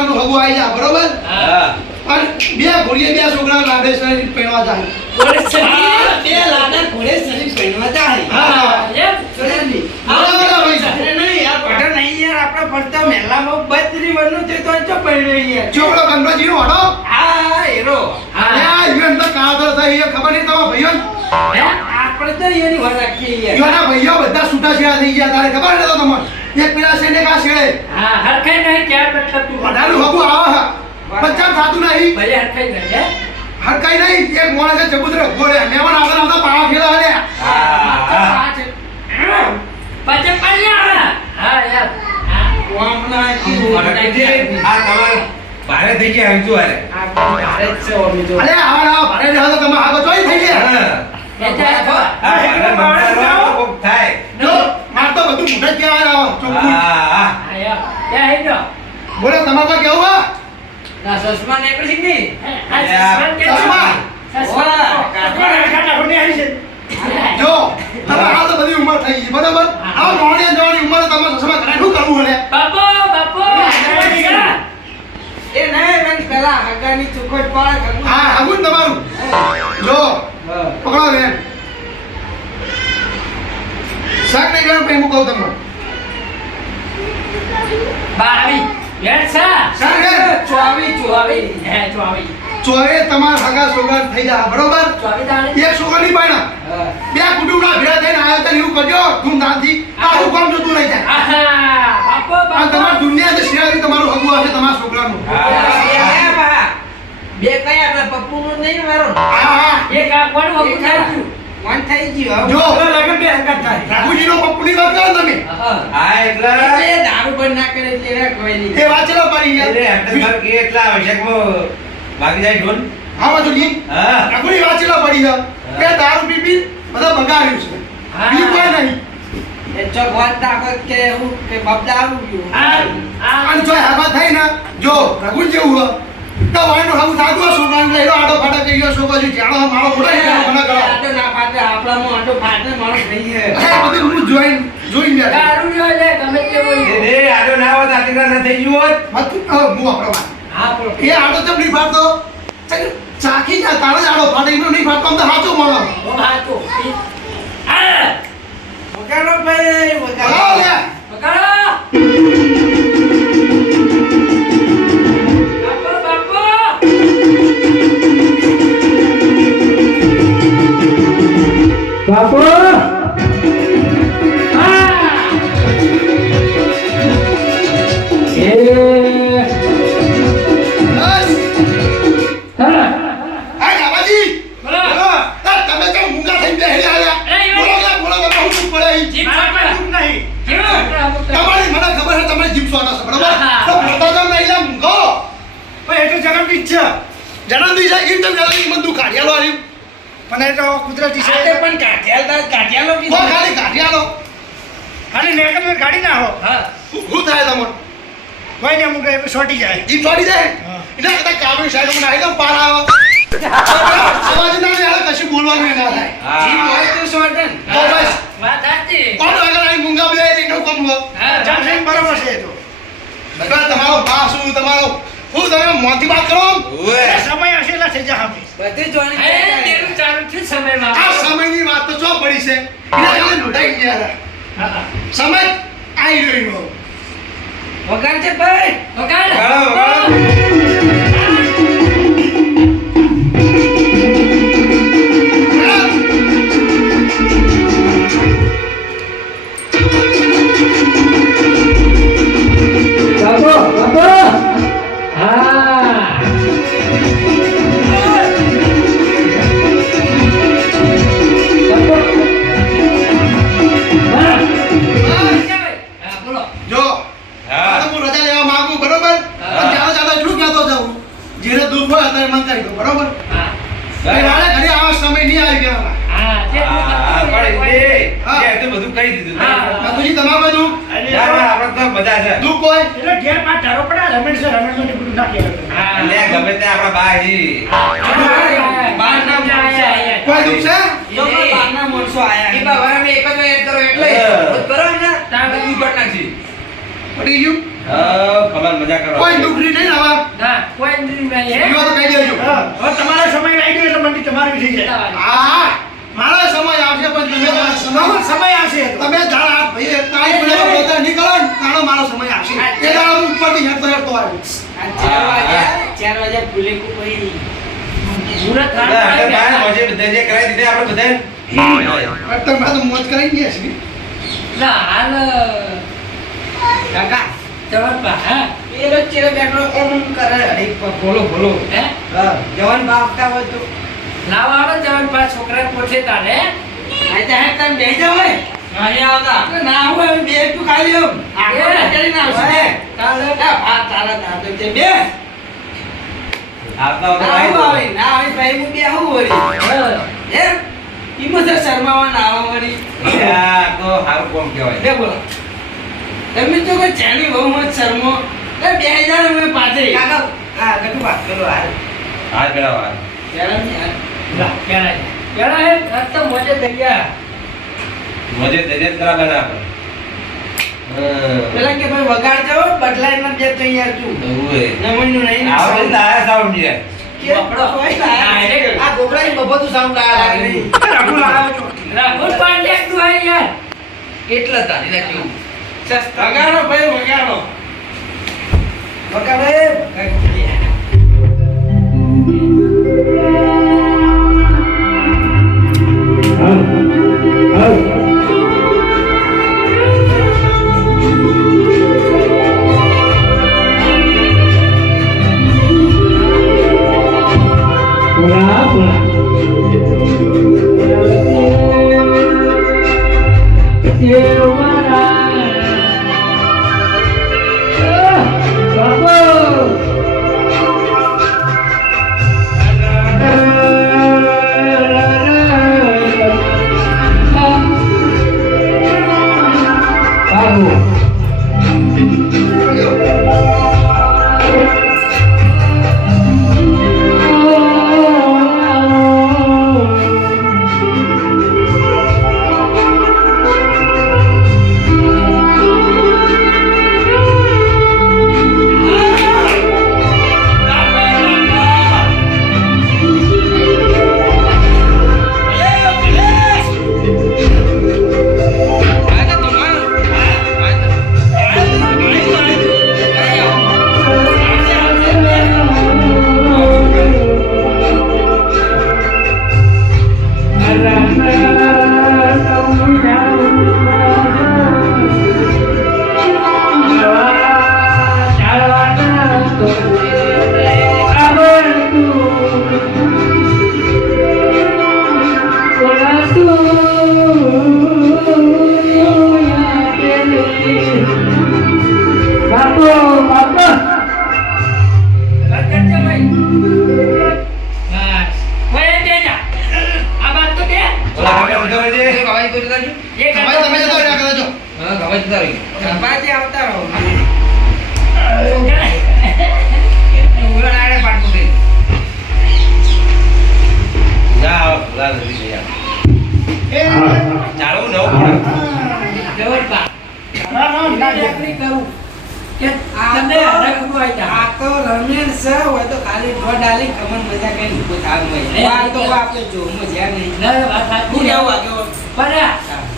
છોકરાનું હગું આવી જા બરોબર અને બે ઘોડીએ બે છોકરા લાડે શરીર પહેરવા જાય બે લાડા ઘોડે શરીર પહેરવા જાય એમ છોડેલી નહીં યાર પઢ નહીં યાર આપણે ફરતા મેલામાં બત્રી વરનું છે તો ચો પડ્યો યાર છોકરો ગણપતિનો હડો હા હીરો આ ઈવન તો કાગળ થઈ એ ખબર નહીં તમારા ભાઈઓ આપણે તો એની વાત રાખીએ યાર યોના ભાઈઓ બધા છૂટા છેડા થઈ ગયા તારે ખબર નતો તમને એક પેલા શેને કા શેડે હા હરખાઈ નહીં ક્યાં મતલબ તું વધારું હગું આવે બચ્ચા થાતું નહીં ભલે હરખાઈ નહીં હે હરકાઈ નહીં એક મોણસે ચબુતરે ગોળે મહેમાન આવતા આવતા પાવા ફેરા હલે પછી પાણી આવે હા યાર વામના આ તમારે ભારે થઈ ગયા હજુ અરે ભારત છે ઓમી જો અરે આવા ભારે રહો તો તમે આગળ ચોઈ થઈ ગયા થાય જો માર તો બધું મોઢે જ કહેવાય આવો ચોખ્ખું બોલો તમારે તો કેવું હા ના સસમા ને એકડી સિંગની જો તમે આ તો બધી ઉંમર થઈ ગઈ બરાબર આ મોણિયા જવાની ઉંમર તમે સસમા કરે શું કરવું હલે બાપુ એ નહીં બેન પેલા હગાની ચુકોટ પાડે હા હગું જ તમારું જો પકડો બેન શાક નહીં ગયો પ્રેમ કહું તમને બાવી યસા શાક હે ચોવી ચોવી હે ચોવી ચોરે તમારા હગા છોકરા થઈ જા બરોબર ચોવી દાડે એક છોકરા નહીં પાડ્યા બે કુટુંબના ભેળા થઈને આયોજન એવું કરજો ધૂમધામથી આખું કામ જતું રહી જાય બાપુ આ તમારી દુનિયા જે શેરાથી તમારું હગું હશે તમારા છોકરાનું બે કઈ આપડે પપ્પુ નું નહીં મારો હા એક આ કોણ વગુ થાય મન થઈ ગયું જો લગન બે હંગાત થાય રાઘુજીનો પપ્પુની વાત કરો તમે હા એટલે એ દારૂ બંધ ના કરે એટલે રે કોઈ નહીં એ વાંચેલો પડી એટલે ગયા હંડ્રેડ કે એટલા આવશ્યકમાં ભાગી જાય ઢોલ હા વાંચુજી હા રાઘુજી વાંચેલો પડી ગયા બે દારૂ પી પી બધા બગાડ્યું છે બીજું કોઈ નહીં એ ચોક વાત દાખલ કે હું કે બાપ દારૂ ગયું અને જો હામાં થઈ ને જો રઘુજી જેવું હોય તો વાયનો હાવું સાદું આ છોકરાને લઈ લો આડો ફાટા થઈ ગયો છોકરો જે જાણો મારો મોટા નહીં મને કરો આટો ના ફાટે આપણામાં આટો ફાટે માણસ થઈ ગયો આ બધું હું જોઈ ગયા દારૂ લ્યો લે ગમે તે હોય એ આડો ના હોત આટલા ના થઈ ગયું હોત મત હું આપણો હા પણ એ આડો ચમ નહીં ફાટતો ચાખી જા તારે જ આડો ફાટે એનો નહીં ફાટતો આમ તો સાચો મળો હા તો આ વગાડો ભાઈ હલો વગાડો લે બકાળો બાપુ બાપુ બાપુ આ બાબાજી બોલો તમે કેમ મૂંગા થઈને બેહી રહ્યા બોલો હું પડે તમારી મને ખબર છે તમે જીપ સોના છે બરાબર તો મોટા જામ નહીં લા મૂંગો પણ એ તો જન્મથી જ છે જન્મથી છે એમ તેમ જલ્દી મને તું કાઢિયાલો આવ્યું પણ એ તો કુદરતી છે આતે પણ કાઢિયાલો કો ખાલી કાઢિયાલો અને નેકમ ગાડી ના હો હા હું થાય તમને કોઈ ને અમુક છોટી જાય જીપ છોડી દે એટલે કદાચ કાબરી સાઈડ માં નાખી દઉં પાર આવો અવાજ ના આવે કશું બોલવાનું ના થાય જીવ હોય તો સોટન તો બસ વાત સાચી કોણ આગળ આવી મૂંગા બે એકનું કામ હો હા જામશેદ બરાબર છે એ તો બકા તમારો બા શું તમારો હું તમે મોંથી વાત કરો ઓએ એ સમય હશે એટલે થઈ જા આપી બધી જોણી એ તેરું ચાલુ છે સમયમાં આ સમયની વાત તો ચો પડી છે એના કારણે લૂંટાઈ ગયા હા સમય આવી રહ્યો વગાડ છે ભાઈ બકાળો જો હા તો હું રજા લેવા માંગુ બરોબર પણ ચાલો ચાલો એટલું કહેતો જાઉં જેને દુઃખ હોય અત્યારે મન કરી દો બરોબર એ વાળે ઘરે આવા સમય નહીં આવી ગયા પણ એ બધું કહી દીધું બાપુજી તમારું બધું આપણે તો બધા છે દુઃખ હોય એટલે ઘેર પાંચ ધારો પડે રમેશ છે રમેશ ને બધું નાખી લે ગમે તે આપણા બાજી બાર ના માણસો આયા કોઈ દુઃખ છે તો પણ બાર ના માણસો આયા એ બાબા અમે એક જ વાર એડ કરો એટલે હા. બરાબર ને તાણ ઉભટ નાખી પટી ગયું કમાલ મજા કરો કોઈ દુખરી નહીં આવા ના કોઈ નહીં હે એવા તો કહી દેજો હા, હવે તમારો સમય આવી ગયો એટલે મંડી તમારી થઈ જાય હા મારો સમય આવશે પણ તમે જરા તમારો સમય આવશે તો. તમે જાણ આ ભાઈ તાઈ મને પોતા નીકળો ને તારો મારો સમય આવશે એ દાડો હું ઉપરથી હેઠતો હેઠતો આવ્યો ચાર વાગ્યા ભૂલે કોઈ મુરત આપણે બહાર મોજે બધા જે કરાવી દીધે આપણે બધાને તમે તો મોજ કરી ગયા છે ના હાલ કાકા જવાન પા હા પેલો ચેરો બેઠો ઓમ કરે એક બોલો બોલો હે જવાન બાપતા હોય તો લાવા આવે જવાન પા છોકરા પોછે તારે આ તો હે તને બે જાવ હે નહીં આવતા ના હોય બે તું ખાલી આમ આપણે કરી ના આવશે તારે આ તારા દાદો તે બે આપના ના આવે ના આવે ભાઈ હું બે હું વળી હે ઈમો તો શર્માવા ના આવે વળી આ તો હારું કોમ કહેવાય બે બોલો તમે તો કોઈ ચાની બહુ મત શર્મો એ 2000 મે પાછે કાકા આ ગટુ વાત કરો આ હાથ મેળવવા જરા યાર લા કેરા કેરા હે આ તો મોજે દરિયા મોજે દરિયા કરા બના આપણે પેલા કે ભાઈ વગાડજો બદલાઈ ન દે તો યાર તું ઓએ નમણનું નહીં ને આવડે તો આયા સાઉન્ડ યાર કે કોઈ ના આ ગોબરાની બબોતું સાઉન્ડ આયા લાગે નહીં રાખું લાવો ચોકી. રાહુલ પાંડે તું હે યાર કેટલા તારી નાખ્યું વગાડો ભાઈ વગાડો વગાડે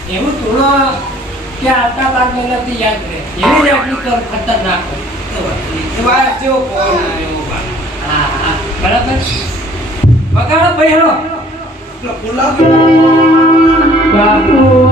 એવું થોડો કે આવતા 12 મહિનાથી યાદ રહે એવી રાખડી કર ખતરનાક હા હા બરાબર વગાડો ભાઈ હેલો બાપુ બાપુ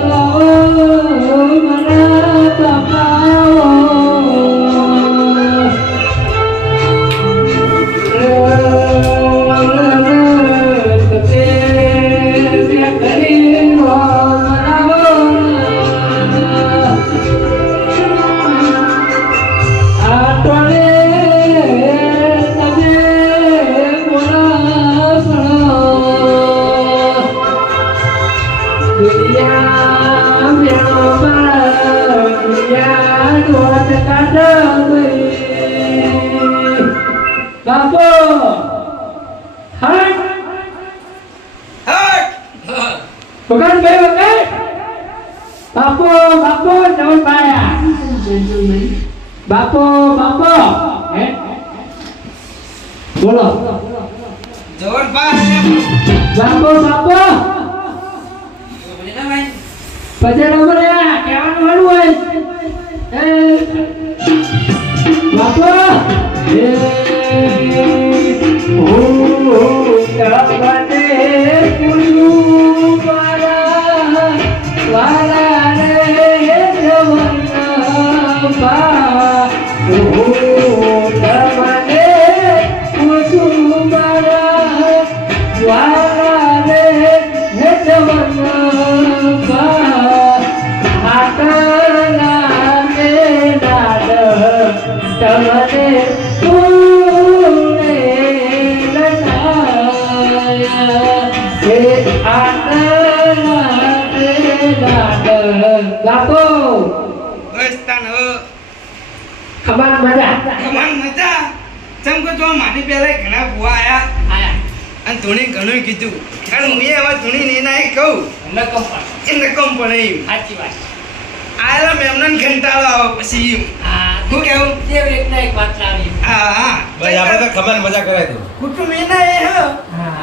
Oh દુનિયા મેળોમાં દુનિયા દોડ કાઢવી બાપો હટ વગર બે વગર બાપો બાપો જવન પાયા બાપો બાપો હે બોલો જવન ભાઈ બાપો બાપો પછી નંબર કહેવાનું વાળું હોય બાપો બાપો બસ તાન હો ખબર મજા કમાન મજા ચમકો જો મારી પહેલા ઘણા ભુવા આયા અને ધોની ઘણું કીધું અને હું એવા ધોની ને ના કહું એ નકમ પણ એમ સાચી વાત આયલા મેમનન ઘંટાળો આવે પછી હું કેવું એક વાત લાવી હા હા બસ આપણે તો ખબર મજા કરાય તો કુટુંબ એના એ હ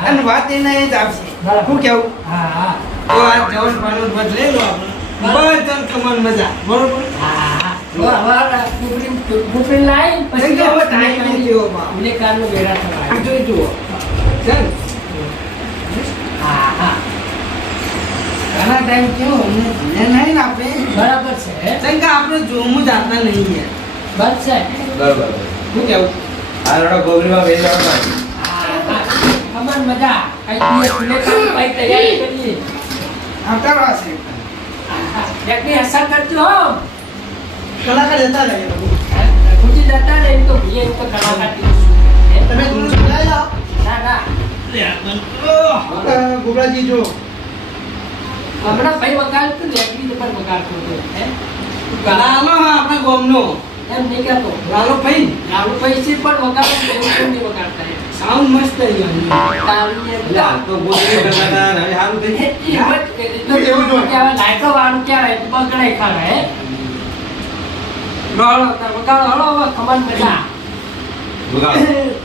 અને વાત એના એ જ આવશે હું કેવું હા હા તો આ જવન પાનું બદલે લો આપણે બધન કમાન મજા બરોબર હા ગુફરી લાઈ પછી હવે ટાઈમ નહીં લેવો બા મને કારનો વેરા થવા આ જોઈ જુઓ ચાલ હા હા ઘણા ટાઈમ કેવો અમને ભૂલ્યા નહીં ને આપણે બરાબર છે કેમ કે આપણે જોમું જાતા નહીં યાર બસ છે બરાબર શું કેવું આ રડો ગોબરીમાં વેચવા હા હા કમન મજા કઈ દિવસ લે કામ કઈ તૈયારી કરી આવતા રહેશે એકની અસર કરજો હો કલાકાર જતા રહે ખુશી જતા ને એમ તો ભઈએ એમ તો કલાકાર તમે દૂર સમજાય જાઓ ના ના ગોબરાજી જો હમણાં ભાઈ વગાડ તો લેકડી ઉપર વગાડતો હતો હે લાલો આપણા ગોમનો એમ નહીં કહેતો લાલો ભાઈ લાલુ પૈસી પણ વગાડે એવું કેમ નહીં વગાડતા એમ? સાઉન્ડ મસ્ત આવી તાળી એટલે આ તો ગોબરી કરતા હતા હવે સારું થઈ એવું જ હોય. લાઈટો વાળું કહેવાય તો બગડે ખાવે હે વગાડો વગાડો હળો હવે ખબર મજા વગાડો.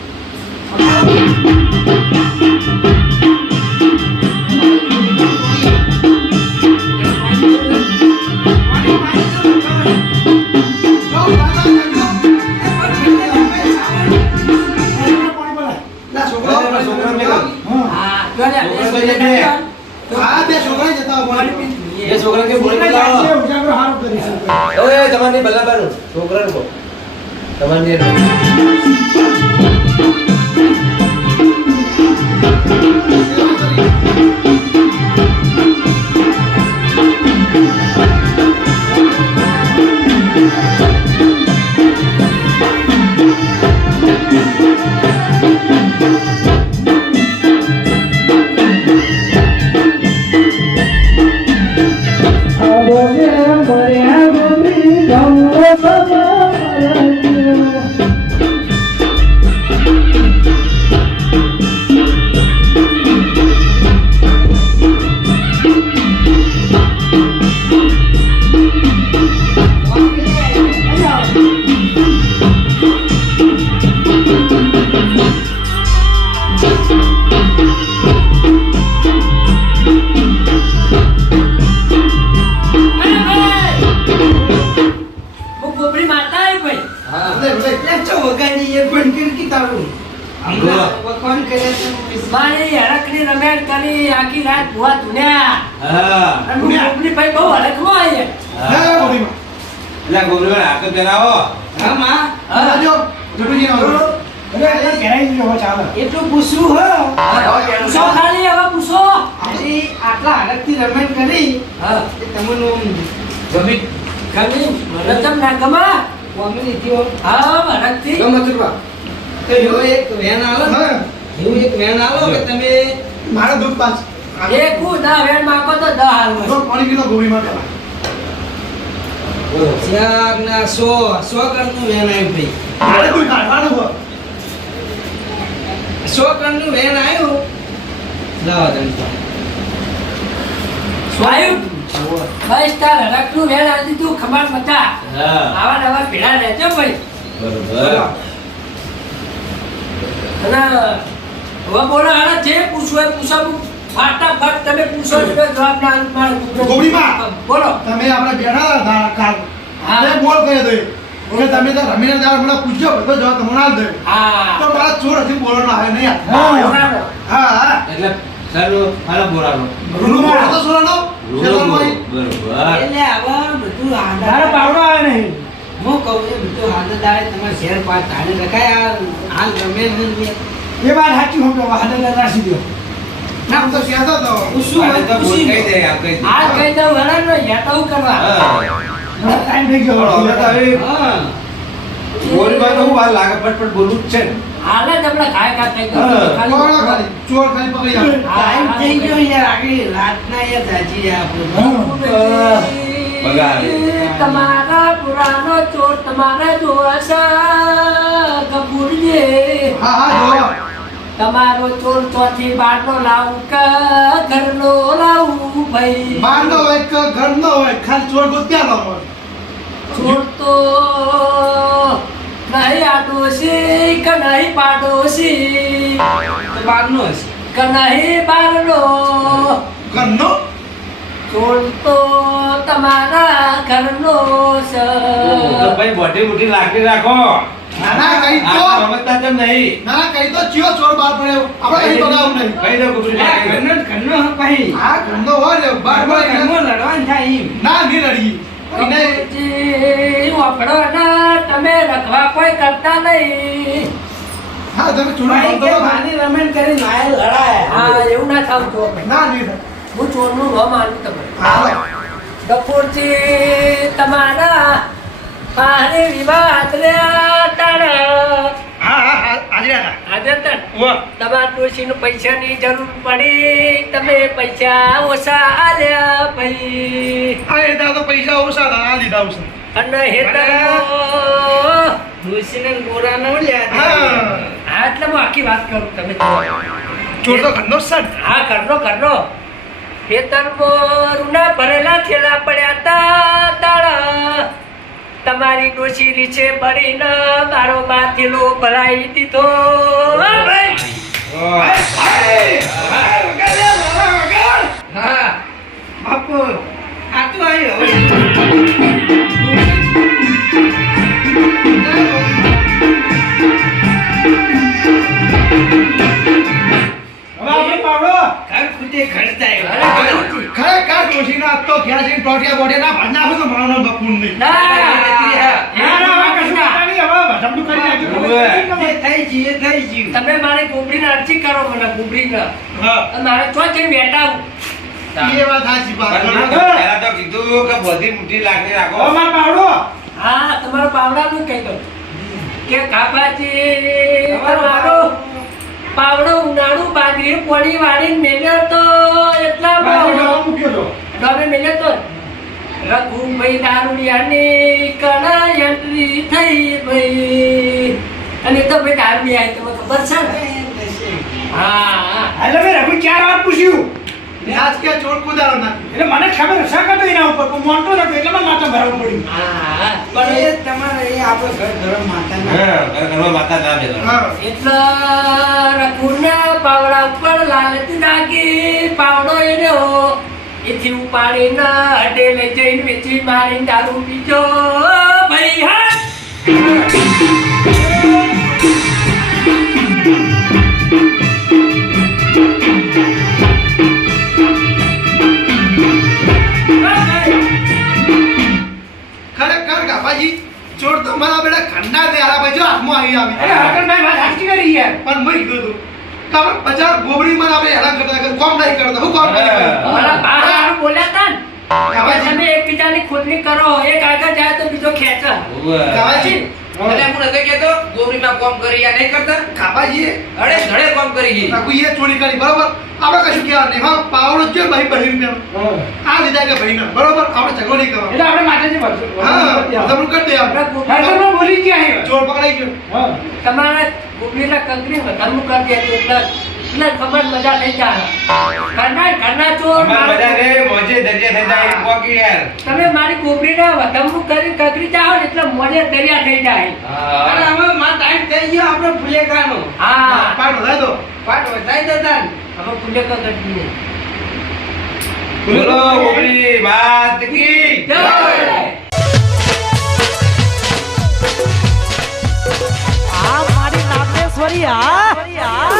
ના છોકરાઓ છોકરાઓ મેળો. હા જોડે હા બે છોકરા જતા હોય એ છોકરા કે બોલી બોલાવો ઉજાગરો હારું કરી શકે ઓય તમારની બલ્લાબાનું છોકરાનું કહો તમારની ગોબરી મારતા હે ભાઈ વગાડી એ પણ કિરકી તારું હમણાં વખવાન કર્યા છે મારી હરકની રમેણ કરી આખી રાત ભુવા ધુન્યા હા અને હું ગોબરી ભાઈ બહુ હરખમાં આવી હા ગોબરીમાં એટલે ગોબરીમાં હાથ કરાવો હા માં હા જો જટુજી નો એટલું પૂછવું હો પૂછો ખાલી હવે પૂછો આજે આટલા હરખથી રમેણ કરી હા એ તમને ગમી ગમી રતમ ના ગમા કોમી લીધી હો હા હરખથી તો એવો એક વેન આલો ને હા એવું એક વેન આલો કે તમે મારા દુઃખ પાછ એક હું 10 વેણ માંગો તો 10 હાલમાં પાણી પીતો ગોળીમાં પેલા. શાકના 100 કણનું વેણ આવ્યું ભાઈ. મારે કોઈ કાઢવાનું હોય. 100 કણનું વેણ આવ્યું. લાવો તમે. આવ્યું? 5 સ્ટાર હરખનું વેણ આલી દીધું, ખમાર મચા. હા આવા નવા ભેળા રહેજો ભાઈ. બરોબર અને હવે બોલો હાડા જે પૂછવું હોય પૂછાવું. ફટાફટ તમે પૂછો એટલે જવાબ ના આલું મારે. ગોળીમાં. બોલો. તમે આપણે બેઠા હતા કાલ. હા. તે બોલ કહી દો કે તમે તો રમીને દાળ મને પૂછ્યો બધો જવાબ તમને આલ દે. હા. તો મારા ચોર હજી બોલવાનો આવે નહીં. બોલાવો. હા હા. એટલે સારું હાલો બોરાનો રૂનું બોલો તો સોરાનો. શેતરભાઈ. બરોબર એટલે આવા બધું તારે આંધા પાવડો આવે નહીં. હું કહું છું બધું હાથે દાડે તમારે શેર પાસ ધારે રખાય હાલ રમે એ વાત સાચી હું કહું હાથે રાખી દો. નામ તો શેતો તો. પૂછું હોય તો બોલ પૂછી કહી દે આપ કહી દે આ કહી દઉં હરાન નો યાટાવું કરવા. હા મને ટાઈમ થઈ ગયો. હવે તો હવે હા બોલમાં તો હું વાર લાગે ફટફટ બોલવું જ છે ને હાલ જ આપણે ખાય ખા થઈ હા. ગયું. બોલો ખાલી. ચોર ખાલી પકડી આવે. ટાઈમ થઈ ગયો યાર આગળ રાતના યાર જાજી જાય આપણે બગાડે. તમારા પુરાનો ચોર તમારા જોવાસા કપૂરજી. હા હા જો. તમારો ચોર ચોથી બારનો લાવું કે ઘરનો લાવું ભાઈ. બહારનો હોય કે ઘરનો હોય ખાલી ચોર ગોત્યા નો હોય. ચોર તો નહીં આડોશી કે નહીં પાડોશી તો બહારનો હશે કે નહીં બારનો. ઘરનો. ચોર તો તમારા ઘરનો છે. તો ભાઈ બોટી મોટી લાકડી રાખો ના ના કઈ તો. આ સમજતા કેમ નહીં ના કઈ તો ચિયો ચોર બહાર પડ્યો. આપણે કઈ બગાવું નહીં. કહી દો ગુબરી આ ઘરનો જ ઘરનો હક ભાઈ આ ઘરનો હોય ને બહાર ઘરનો પડે ઘરનો લડવાનું થાય એમ ના નહીં રડી. એને કપૂરજી, વાપરો ના, તમે રખવા કોઈ કરતા નહીં. હા તમે ચૂનો ભાઈ કરતો કે હતો. માની રમેણ કરી નાય લડાય હા એવું ના થાવ ચોર ભાઈ. ના નહીં થાય. હું ચોરનું ન માનું તમને. હાલો. કપૂરજી, તમારા પારે વિવાદ રહ્યા તારા. હા હા હા આજે આના. હાજર તન. વાહ. તમારા ડોશીનું પૈસાની જરૂર પડી, તમે પૈસા ઓછા આલ્યા ભાઈ. આ એતા તો પૈસા ઓછા હતા આ લીધા ઓછા. અને હેતરમાં ડોશીને ગોરા ન લ્યા હા. હા એટલે હું આખી વાત કરું તમે ચોર તો ઘરનો જ છે ને. હા કરનો ખેતરમાં રૂના ભરેલા થેલા પડ્યા તા તાળા. તમારી ડોશી રીછે બળીને મારો બાથેલો ભરાઈ દીધો. હા બાપુ આ તો આવ્યો હવે આપણે પાવડો. ઘર ખૂટે ઘર થાય ખરેખર ડોશીના તો ઘેર જઈને ટોટિયા બોટિયા ના ભાંડ નાખો તો મારો નામ બપુન નહીં. ના ના હવે કશું કરતા નહીં. હવે ધમધમ કરી નાખ્યું. હવે. એ થઈ ગયું એ થઈ ગયું તમે મારી ગોબરીને અરજી કરો મને ગોબરીને. હા. અને મારે ચો જઈને બેઠા આવું. એ વાત સાચી વાત. પહેલા તો કીધું કે બધી મોટી લાકડી હવે રાખો મારો પાવડો. હા તમારો પાવડાનું કહી દો કે કાપાજી તમારો પાવડો ઉનાળું બાજરી પોણી વાળીને મેલ્યો તો એટલા બાજુ ડબ્બો મૂક્યો તો. ડોબે મેલ્યો તો રઘુભાઈ દારૂડિયાની કણા એન્ટ્રી થઈ ભાઈ. અને તો ભાઈ દારૂડી આવી તમને ખબર છે ને. હા એટલે મેં રઘુ 4 વાર પૂછ્યું. આજ કે ચોર કુદારો નાખી. એટલે મને ખબર હશે કે તો એના ઉપર પણ મોનતો નતો એટલે મને માથા ભરાવું પડ્યું. હા પણ પણ એ તમારે એ આપણે ઘર ધર્મ માતાના હા ઘરમાં માતા ના બેલા હા. એટલે રઘુના પાવડા ઉપર લાલચ નાખી પાવડો એને એથી ઉપાડીને અડે લઈ જઈને વેચી મારીને દારૂ પીજો ભાઈ. હા ખરેખર કાપાજી ચોર તો મારા બેટા ખંડા દે આરા બાજુ હાથમાં આવી આવી. એટલે હરકતભાઈ વાત સાચી કરી યાર. પણ મેં કીધું હતું કે આપણે બજાર ગોબડીમાં આપણે હેરાન કરતા હતા, કોમ નહીં કરતા. હું કોમ કરી હા. મારા બા હારું બોલ્યા તા ને કે કાપાજી તમે એકબીજાની ખોટણી કરો, એક આગળ જાય તો બીજો ખેંચે. કાપાજી એટલે હું નતો કેતો ગોબરીમાં કોમ કરી આ નહીં કરતા કાપાજી અડે ધડે કોમ કરી ગઈ કાકુ એ ચોરી કરી બરાબર આપણે કશું કહેવા નહીં. હા પાવડો છે ભાઈ 2 રૂપિયાનો. આ લીધા કે ભાઈને બરોબર આપણે ઝઘડો નહીં કરવાનો એટલે આપણે માતાજી ભરશું. હા તમે કરી દે આપણે હા, તો હું બોલી જ ગયા અહીં. ચોર પકડાઈ ગયો હા. તમારા ગોપીના કંકરી વધારનું કરી દેજો એટલે ખબર મજા થઈ જાય ઘરના ચોર અમાર બધા રે મોજે દરિયા થઈ જાય પોકી યાર. તમે મારી ગોપીના વધારનું કરી કંકરી જાઓ ને એટલે મોજે દરિયા થઈ જાય અને હા. હવે મારો ટાઈમ થઈ ગયો આપણે ભૂલેખાનો હા પાટ વધારી દો પાટ વધાઈ દો તાન હવે પુણ્ય કંકરી બોલો ગોપરી માત કી જય આ મારી નાગેશ્વરી આ